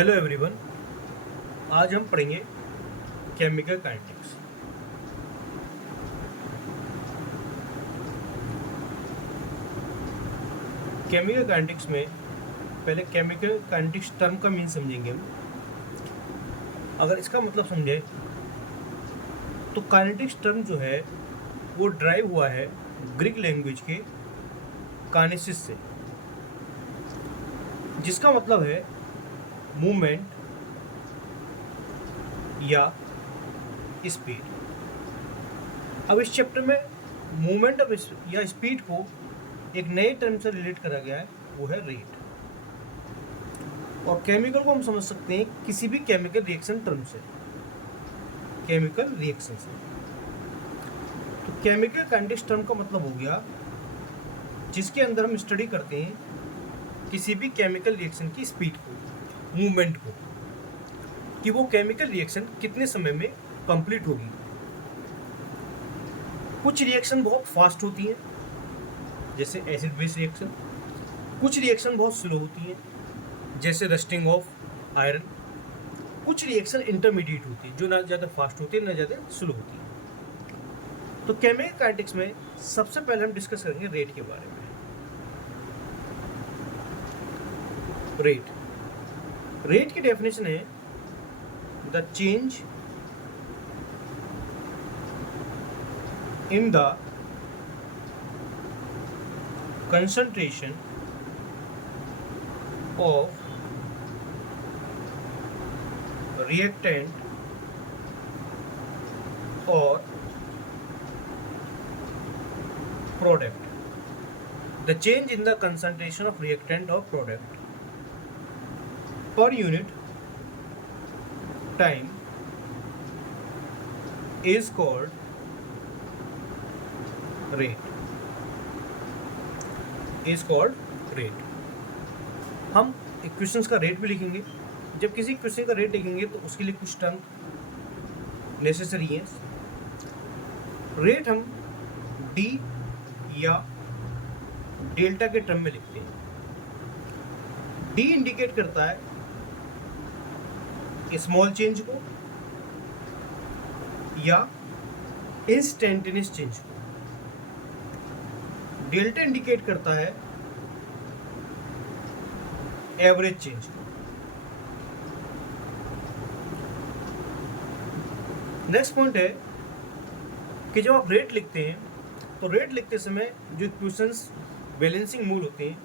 Hello everyone. आज हम पढ़ेंगे केमिकल काइनेटिक्स। केमिकल काइनेटिक्स में पहले केमिकल काइनेटिक्स टर्म का मीन समझेंगे हम। अगर इसका मतलब समझे तो काइनेटिक्स टर्म जो है वो ड्राइव हुआ है ग्रीक लैंग्वेज के काइनेसिस से, जिसका मतलब है मूवमेंट या स्पीड। अब इस चैप्टर में मूवमेंट या स्पीड को एक नए टर्म से रिलेट करा गया है, वो है रेट। और केमिकल को हम समझ सकते हैं किसी भी केमिकल रिएक्शन टर्म से, केमिकल रिएक्शन से। तो केमिकल काइनेटिक्स टर्म का मतलब हो गया जिसके अंदर हम स्टडी करते हैं किसी भी केमिकल रिएक्शन की स्पीड को, मूवमेंट को, कि वो केमिकल रिएक्शन कितने समय में कंप्लीट होगी। कुछ रिएक्शन बहुत फास्ट होती हैं जैसे एसिड बेस रिएक्शन, कुछ रिएक्शन बहुत स्लो होती हैं जैसे रस्टिंग ऑफ आयरन, कुछ रिएक्शन इंटरमीडिएट होती है जो ना ज़्यादा फास्ट होती है ना ज़्यादा स्लो होती है। तो केमिकल काइनेटिक्स में सबसे पहले हम डिस्कस करेंगे रेट के बारे में। रेट की डेफिनेशन है the change in the concentration of reactant or product. The change in the concentration of reactant or product per unit time is called rate, is called rate. हम equations का rate भी लिखेंगे। जब किसी equation का rate लिखेंगे तो उसके लिए कुछ टर्म नेसेसरी है। रेट हम डी या डेल्टा के टर्म में लिखते हैं। डी इंडिकेट करता है स्मॉल चेंज को या इंस्टेंटेनियस चेंज को। डेल्टा इंडिकेट करता है एवरेज चेंज को। नेक्स्ट पॉइंट है कि जब आप रेट लिखते हैं तो रेट लिखते समय जो इक्वेशंस बैलेंसिंग मोल होते हैं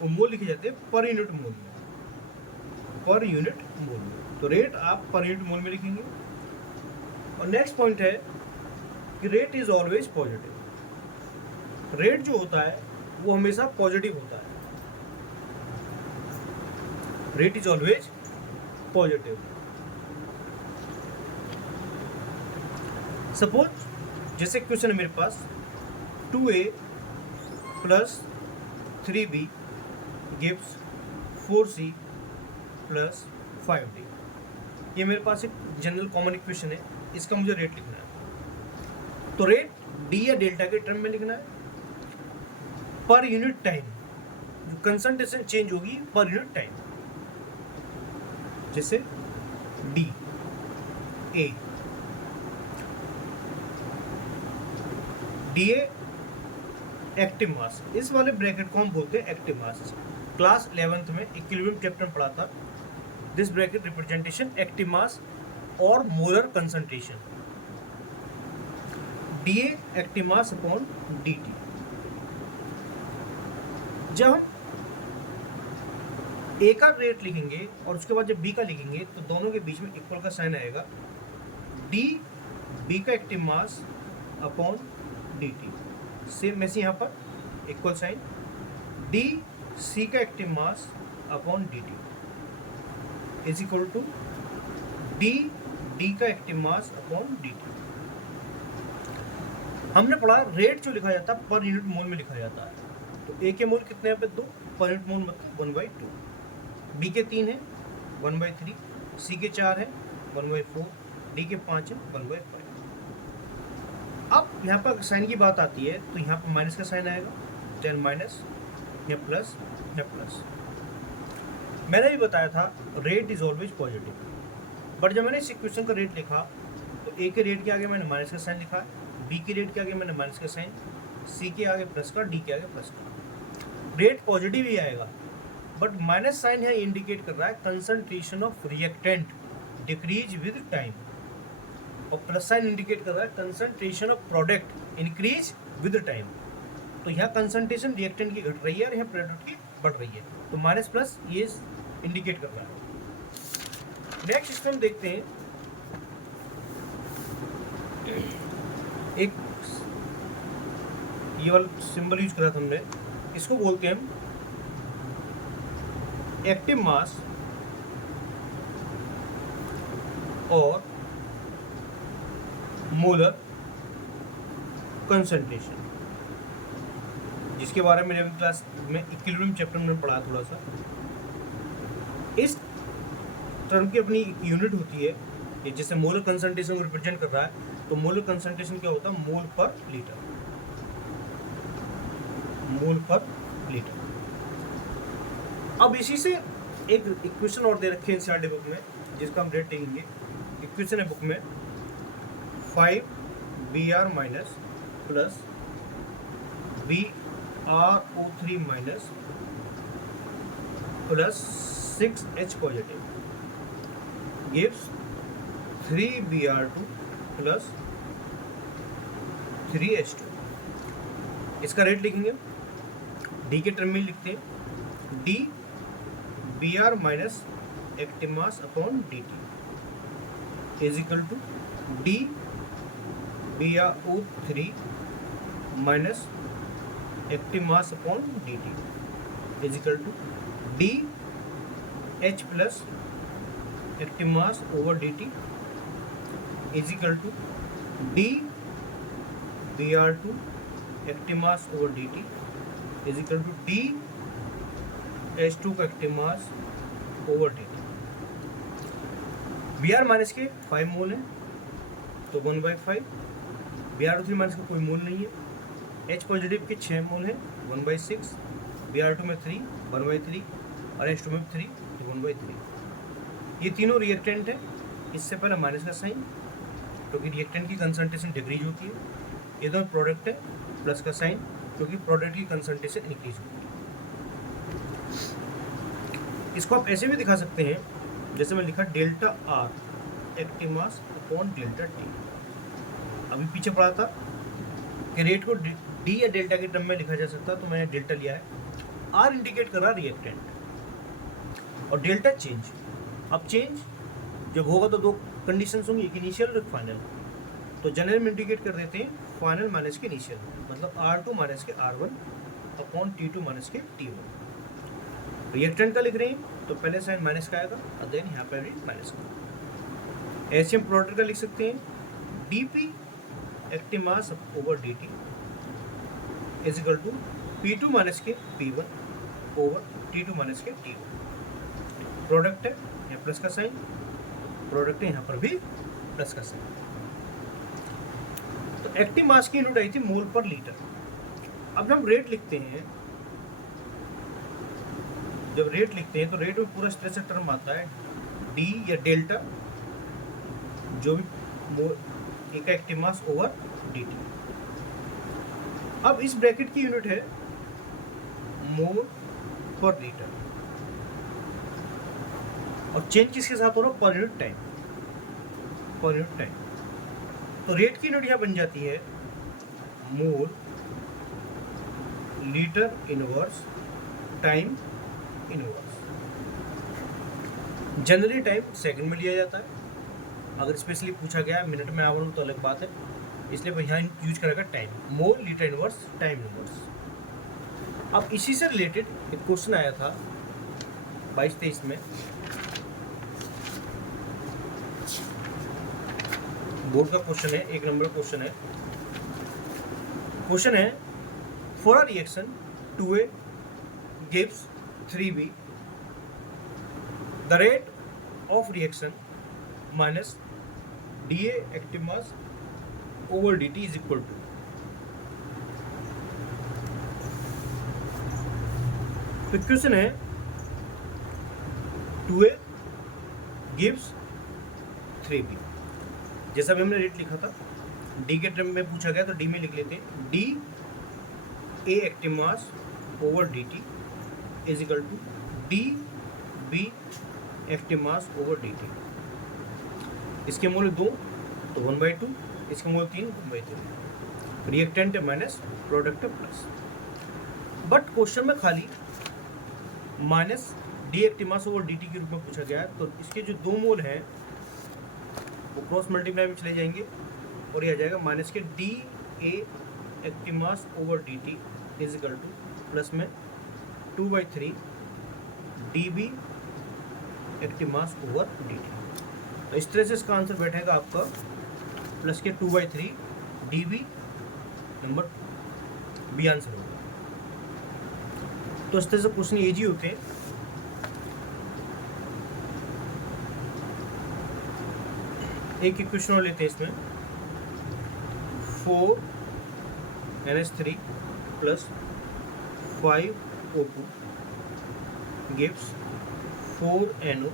वो मोल लिखे जाते हैं पर यूनिट मोल में, पर यूनिट मोल में। तो रेट आप पर यूनिट मोल में लिखेंगे। और नेक्स्ट पॉइंट है कि rate is always positive. Rate जो होता है वो हमेशा पॉजिटिव होता है। Rate is always positive. Suppose जैसे क्वेश्चन है मेरे पास 2a plus 3b gives 4c plus 5d। ये मेरे पास एक जनरल कॉमन इक्वेशन है, इसका मुझे रेट लिखना है। तो रेट डी या डेल्टा के टर्म में लिखना है। पर यूनिट टाइम जो कंसंट्रेशन चेंज होगी पर यूनिट टाइम, जैसे D A D A active मास, इस वाले ब्रैकेट को हम बोलते हैं एक्टिव मास। क्लास 11th में इक्विलिब्रियम चैप्टर में पढ़ा था। This bracket representation active mass और molar concentration. D A active mass upon D T. जब हम ए का रेट लिखेंगे और उसके बाद जब बी का लिखेंगे तो दोनों के बीच में इक्वल का साइन आएगा। डी बी का active mass upon D T, same वैसे यहाँ पर इक्वल साइन। डी सी का active mass upon D T is equal to D D का active mass upon D T. हमने पढ़ा रेट जो लिखा जाता है पर यूनिट मोल में लिखा जाता है। तो ए के मोल कितने हैं पे 2, पर यूनिट मोल मतलब 1/2। बी के 3 है 1/3, सी के 4 है 1/4, डी के 5 है 1/5। अब यहाँ पर साइन की बात आती है तो यहाँ पर माइनस का साइन आएगा, देन माइनस, या प्लस, या प्लस। मैंने भी बताया था rate is always positive, but जब मैंने इस इक्वेशन का रेट लिखा तो ए के रेट के आगे मैंने माइनस का साइन लिखा, बी के रेट के आगे मैंने माइनस का साइन, सी के आगे प्लस का, डी के आगे प्लस का। रेट पॉजिटिव ही आएगा, बट माइनस साइन है इंडिकेट कर रहा है concentration of reactant decrease with time, और प्लस साइन इंडिकेट कर रहा है concentration of product increase with time. तो यहाँ कंसंट्रेशन रिएक्टेंट की घट रही है और यहाँ प्रोडक्ट की बढ़ रही है, तो माइनस प्लस ये इंडिकेट कर रहा है। नेक्स्ट इसमें हम देखते हैं एक ये वाला सिंबल यूज करा था हमने, इसको बोलते हैं हम एक्टिव मास और मोलर कंसंट्रेशन, जिसके बारे में मैंने क्लास में इक्विलिब्रियम चैप्टर में पढ़ा थोड़ा सा। इस टर्म की अपनी यूनिट होती है, ये जैसे मोलर कंसंट्रेशन को रिप्रेजेंट कर रहा है, तो मोलर कंसंट्रेशन क्या होता है, मोल पर लीटर, मोल पर लीटर। अब इसी से एक इक्वेशन और दे रखे हैं एनसीईआरटी बुक में, जिसका हम रेट लेंगे। इक्वेशन है बुक में 5Br minus plus BrO3 minus plus 6H positive gives 3Br2 plus 3H2। इसका रेट लिखेंगे, डी के टर्म में लिखते हैं D Br minus active mass upon dt is equal to D BrO3 minus active mass upon dt is equal to D H plus active mass over dt is equal to D Br2 active mass over dt is equal to D H2 का active mass over dt। Br minus के 5 मोल है तो 1/5, Br3 minus का कोई मोल नहीं है, H positive के 6 मोल है 1/6, Br2 में 3 1/3 और H2 में 3 तो 1/3। ये तीनों रिएक्टेंट है। इससे पहले माइनस का साइन, क्योंकि रिएक्टेंट की कंसंट्रेशन डिक्रीज होती है। ये दोनों प्रोडक्ट है, प्लस का साइन, क्योंकि प्रोडक्ट की कंसंट्रेशन इंक्रीज होती है। इसको आप ऐसे भी दिखा सकते हैं, जैसे मैं लिखा delta R active mass upon delta T. अभी पीछे पढ़ा था कि रेट को डी या डेल्टा के टर्म में लिखा जा सकता, तो मैंने डेल्टा लिया है। आर इंडिकेट कर रहा रिएक्टेंट और डेल्टा चेंज। अब चेंज जब होगा तो दो कंडीशंस होंगी, एक इनिशियल और एक फाइनल। तो जनरल में इंडिकेट कर देते हैं फाइनल माइनस के इनिशियल, मतलब R2 माइनस के R1 अपॉन T2 माइनस के T1। रिएक्टेंट का लिख रहे हैं तो पहले साइन माइनस का आएगा और देन यहाँ पर भी माइनस का। ऐसे हम प्रोडक्ट का लिख सकते हैं dP active mass over dt is equal to P2 minus के P1 ओवर T2 माइनस के T1। प्रोडक्ट है यहाँ प्लस का साइन, प्रोडक्ट है यहाँ पर भी प्लस का साइन। तो एक्टिव मास की यूनिट आई थी मोल पर लीटर। अब हम रेट लिखते हैं, जब रेट लिखते हैं तो रेट में पूरा स्ट्रेचर टर्म आता है डी या डेल्टा, जो भी एक एक्टिव मास ओवर dt। अब इस ब्रैकेट की यूनिट है मोल पर लीटर, और चेंज किसके साथ हो रहा है, per unit time, per unit time. तो रेट की यूनिट यहाँ बन जाती है mole litre inverse time inverse. Generally time second में लिया जाता है, अगर स्पेशली पूछा गया मिनट में आवर तो अलग बात है, इसलिए मैं यहाँ यूज करेगा time, mole litre inverse time inverse. अब इसी से रिलेटेड एक क्वेश्चन आया था 22-23 में, बोर्ड का क्वेश्चन है, 1 नंबर क्वेश्चन है। क्वेश्चन है for a reaction 2A gives 3B, the rate of reaction minus dA active mass over dt is equal to। तो क्वेश्चन है 2a गिव्स 3b। जैसा भी हमने रेट लिखा था, डी के टर्म में पूछा गया तो डी में लिख लेते हैं, D A active mass over D T is equal to D B active mass over D T. इसके मूल्य 2 तो 1/2, इसके मूल्य 3 1/3। रिएक्टेंट है माइनस, प्रोडक्ट है प्लस। बट क्वेश्चन में खाली minus D active mass over D T के रूप में पूछा गया है, तो इसके जो 2 मोल हैं वो क्रॉस मल्टीप्लाई में चले जाएंगे और ये आ जाएगा माइनस के D A active mass over D T is equal two plus में 2/3 D B active mass over D T. तो इस तरह से इसका आंसर बैठेगा आपका प्लस के 2/3 D B number B answer होगा। तो इस तरह से क्वेश्चन इजी होते हैं। एक इक्वेशन और लेते हैं इसमें, 4NH3 plus 5O2 gives 4NO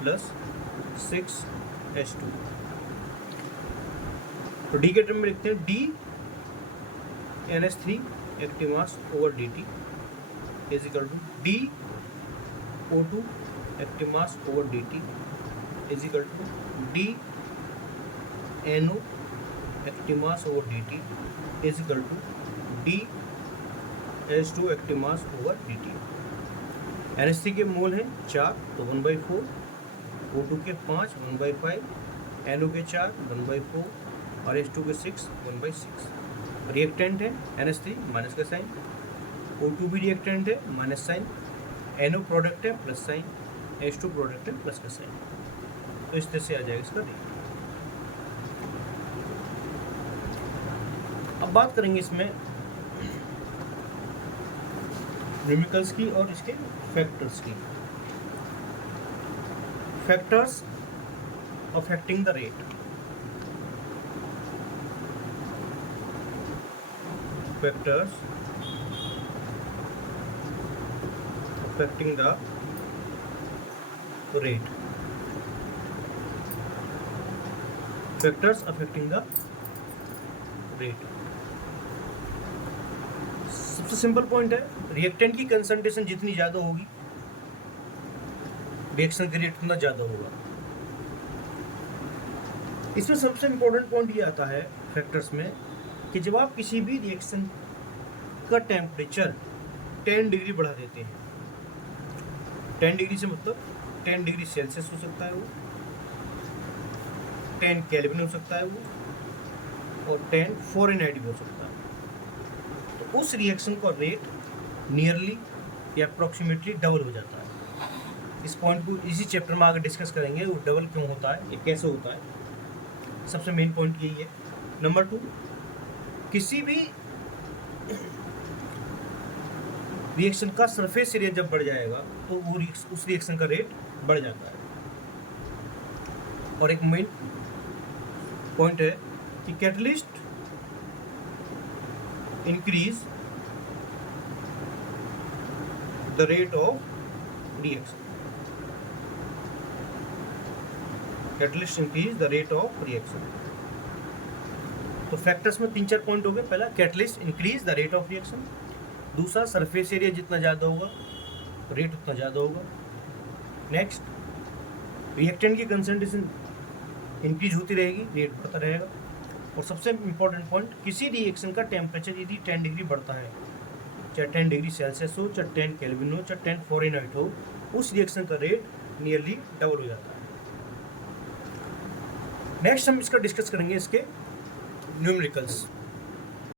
plus 6H2। तो डी के टर्म में लिखते हैं D NH3 active mass over D T is equal to D O2 active mass over D T is equal to D NO active mass over D T is equal to D H2 active mass over D T. NH3 के मोल हैं 4 तो 1/4, O2 के 5 1/5, NO के 4 1/4 और H2 के 6 1/6। Reactant है NH3 minus का sign, O2 भी रिएक्टेंट है माइनस साइन, NO प्रोडक्ट है प्लस साइन, H2 प्रोडक्ट है प्लस का साइन। तो इस तरह से आ जाएगा इसका रेट। अब बात करेंगे इसमें न्यूमेरिकल्स की और इसके फैक्टर्स की। Factors affecting the rate. Factors affecting the rate. Factors affecting the rate. सबसे सिंपल पॉइंट है, रिएक्टेंट की कंसंट्रेशन जितनी ज़्यादा होगी रिएक्शन का रेट उतना ज़्यादा होगा। इसमें सबसे इम्पोर्टेंट पॉइंट ये आता है फैक्टर्स में कि जब आप किसी भी रिएक्शन का टेम्परेचर 10 डिग्री बढ़ा देते हैं, 10 डिग्री से मतलब 10 डिग्री सेल्सियस हो सकता है वो, 10 केल्विन हो सकता है वो, और 10 फ़ारेनहाइट भी हो सकता है। तो उस रिएक्शन का रेट नियरली या अप्रॉक्सीमेटली डबल हो जाता है। इस पॉइंट को इसी चैप्टर में आगे डिस्कस करेंगे, वो डबल क्यों होता है, ये कैसे होता है। सबसे मेन पॉइंट यही है। नंबर 2, किसी भी रिएक्शन का सरफेस एरिया जब बढ़ जाएगा तो वो उस रिएक्शन का रेट बढ़ जाता है। और एक मेन पॉइंट है कि catalyst increase the rate of reaction. Catalyst increase the rate of reaction. तो फैक्टर्स में 3-4 पॉइंट हो गए। पहला, catalyst increase the rate of reaction. दूसरा, सरफेस एरिया जितना ज़्यादा होगा रेट उतना ज़्यादा होगा। नेक्स्ट, रिएक्टेंट की कंसंट्रेशन इंक्रीज होती रहेगी, रेट बढ़ता रहेगा। और सबसे इम्पोर्टेंट पॉइंट, किसी रिएक्शन का टेम्परेचर यदि 10 डिग्री बढ़ता है, चाहे 10 डिग्री सेल्सियस हो, चाहे 10 केल्विन हो, चाहे 10 फ़ारेनहाइट हो, उस रिएक्शन का रेट नियरली डबल हो जाता है। नेक्स्ट हम इसका डिस्कस करेंगे इसके न्यूमेरिकल्स।